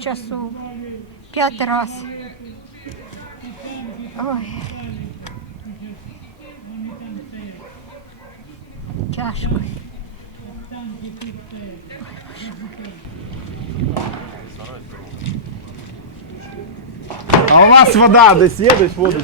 часов. П'ять раз. Ой. Тяжко. А у вас вода десь є, десь воду.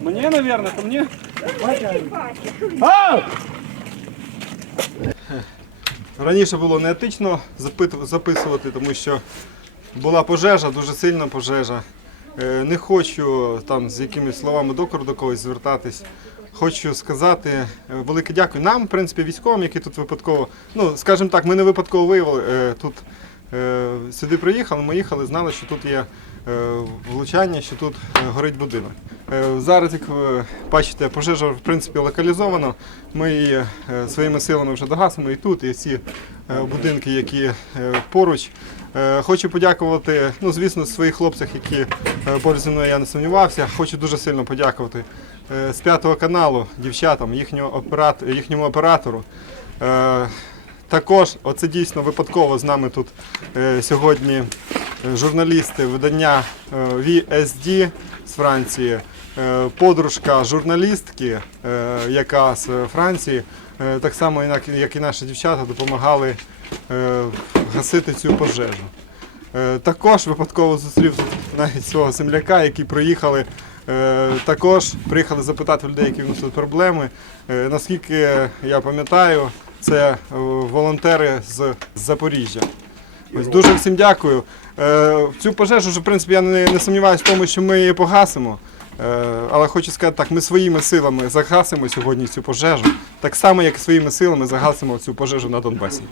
Мне, наверное, ко мне. Раніше було неетично записувати, тому що була пожежа, дуже сильна пожежа. Е, Не хочу там з якимись словами докору до когось звертатись. Хочу сказати е, велике дякую нам, в принципі, військовим, які тут випадково, ну скажімо так, ми не випадково виявили е, тут. Сюди приїхали, ми їхали, знали, що тут є влучання, що тут горить будинок. Е, Зараз, як ви бачите, пожежа в принципі локалізована. Ми її е, своїми силами вже догасимо і тут, і всі е, будинки, які поруч. Хочу подякувати, ну звісно, своїх хлопцях, які поруч зі мною я не сумнівався. Хочу дуже сильно подякувати з п'ятого каналу дівчатам, їхньому оператору. Також, оце дійсно випадково з нами тут сьогодні журналісти видання е, VSD з Франції, е, подружка журналістки, е, яка з Франції, е, так само як- і наші дівчата, допомагали е, гасити цю пожежу. Е, Також випадково зустрів навіть свого земляка, які приїхали. е, Також приїхали запитати людей, які в тут проблеми. Е, Наскільки я пам'ятаю, це е, волонтери з Запоріжжя. Ось дуже всім дякую. Е, Цю пожежу вже, в принципі, я не, не сумніваюся в тому, що ми її погасимо. Е, Але хочу сказати так, ми своїми силами загасимо сьогодні цю пожежу, так само, як і своїми силами загасимо цю пожежу на Донбасі.